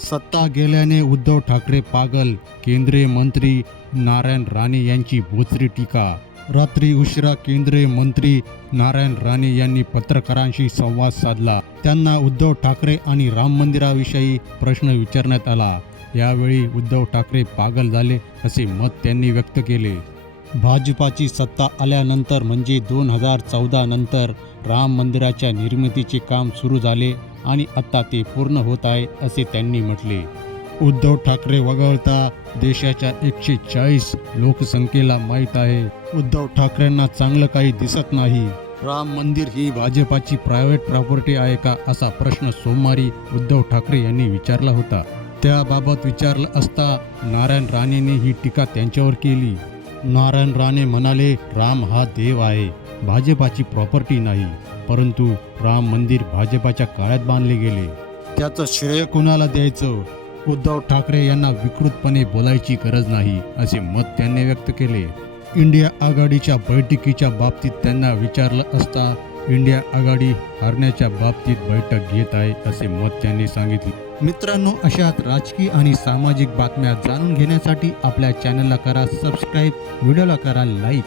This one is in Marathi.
सत्ता गेल्याने उद्धव ठाकरे पागल केंद्रीय मंत्री नारायण राणे यांची बोचरी टीका. रात्री उशिरा केंद्रीय मंत्री नारायण राणे यांनी पत्रकारांशी संवाद साधला. त्यांना उद्धव ठाकरे आणि राम मंदिराविषयी प्रश्न विचारण्यात आला. यावेळी उद्धव ठाकरे पागल झाले असे मत त्यांनी व्यक्त केले. भाजपाची सत्ता आल्यानंतर म्हणजे दोन हजार चौदा नंतर राम मंदिराच्या निर्मितीचे काम सुरू झाले. आणि आता ते पूर्ण होत आहे असे त्यांनी म्हटले. उद्धव ठाकरे वगळता देशाच्या एकशे चाळीस लोकसंख्येला माहीत आहे. उद्धव ठाकरेंना चांगलं काही दिसत नाही. राम मंदिर ही भाजपाची प्रायव्हेट प्रॉपर्टी आहे का असा प्रश्न सोमवारी उद्धव ठाकरे यांनी विचारला होता. त्याबाबत विचारलं असता नारायण राणेने ही टीका त्यांच्यावर केली. नारायण राणे म्हणाले राम हा देव आहे. भाजपाची प्रॉपर्टी नाही. परंतु राम मंदिर भाजपाच्या काळात बांधले गेले. त्याचं श्रेय कुणाला द्यायचं? उद्धव ठाकरे यांना विकृतपणे बोलायची गरज नाही असे मत त्यांनी व्यक्त केले. इंडिया आघाडीच्या बैठकीच्या बाबतीत त्यांना विचारलं असता इंडिया आघाडी हारण्याच्या बाबतीत बैठक घेत आहे असे मत त्यांनी सांगितले. मित्रांनो अशाच राजकीय आणि सामाजिक बातम्या जाणून घेण्यासाठी आपल्या चॅनलला करा सबस्क्राईब व्हिडिओला करा लाईक